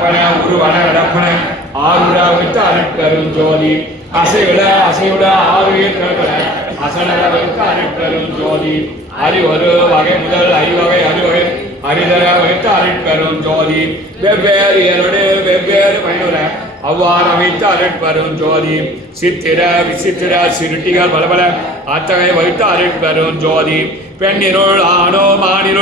அடப்பன உருவன அடப்பன ஆருடா வைத்து அருட்கரும் ஜோதி. அசைவிட அசைவிட ஆறுயிர் கல்பன அசனட வைத்து அருட்கரும் ஜோதி. அறிவொரு வகை முதல் அறிவகை அறிவகை அறிதர வைத்து அருட்கரும் ஜோதி. வெவ்வேறு ஏழோடு வெவ்வேறு பயனுற அவ்வாறு வைத்த அருட்பெரும் ஜோதி. சித்திர விசித்திர சிருட்டிகள் பலபல அத்தகை வைத்து அருட்பெரும் ஜோதி. பெண்ணிருள் ஆணோ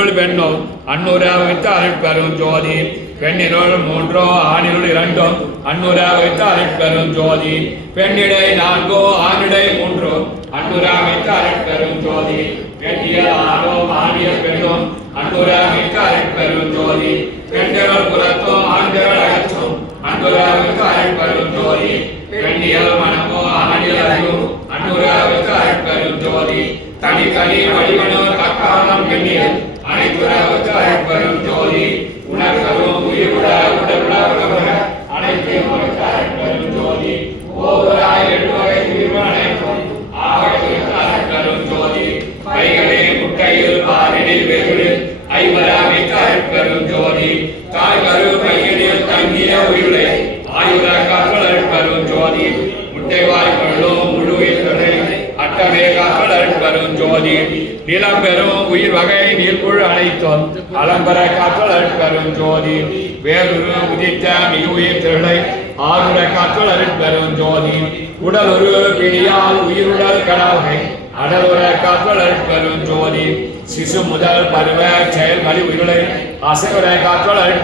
மானிருள் பெண்ணும் அன்னுர வைத்து அருட்பெரும் ஜோதி. பெண்ணிருள் மூன்றோ ஆணிருள் இரண்டோ அன்னுர வைத்து அருட்பெரும் ஜோதி. பெண்ணிடை நான்கோ ஆணிடை மூன்றோ அன்னுர வைத்து அருட்பெரும் ஜோதி. பெண்ணியல் ஆணோ மானியல் பெண்ணோ அன்னுர வைத்த அருட்பெரும் ஜோதி. பெண்கள் புறத்தோ ஆண்கள் அகற்றோ அருட்பெரும் ஜோதி. பெண்ணியல் மனமோ ஆணியல் அறிவு அருட்பெரும் ஜோதி. தனி தனி வடிவனோ தக்காலம் எண்ணில் அனைத்துராவுக்கு அழைப்பரும் ஜோதி உணர்கரும் உயிருட உடலுட உணர்க அனைத்தையும் உனக்கு அழைப்பரும் ஜோதி. ஓவராய் எழுவகை உயிர்வு அனைத்தும் ஆகத்துக்கு அருட்பெரும் ஜோதி. பைகளே முட்டையில் பாரினில் வெகுளில் ஐவராமிக்கு அழைப்பரும் ஜோதி. கால்கரு பையனில் தங்கிய உயிரை ஆயுத காற்றல் அழைப்பரும் ஜோதி. முட்டை வாய்ப்புகளும் முழு உயிர்களை அட்டமே காற்றல் ஜோதி. நிலம் பெறும் உயிர் வகை நீர்க்குள் அனைத்தும் அலம்பர காற்றல் பெறும் ஜோதி. வேறொரு உதித்த மிக திரளை ஆறுட காற்றல் பெறும் ஜோதி. உடல் ஒரு பிடியால் உயிருடல் கடவுகை அடலுற காற்றல் பெறும் ஜோதி. சிசு முதல் பருவ செயல் உயிரை அசைவுரை காற்றல்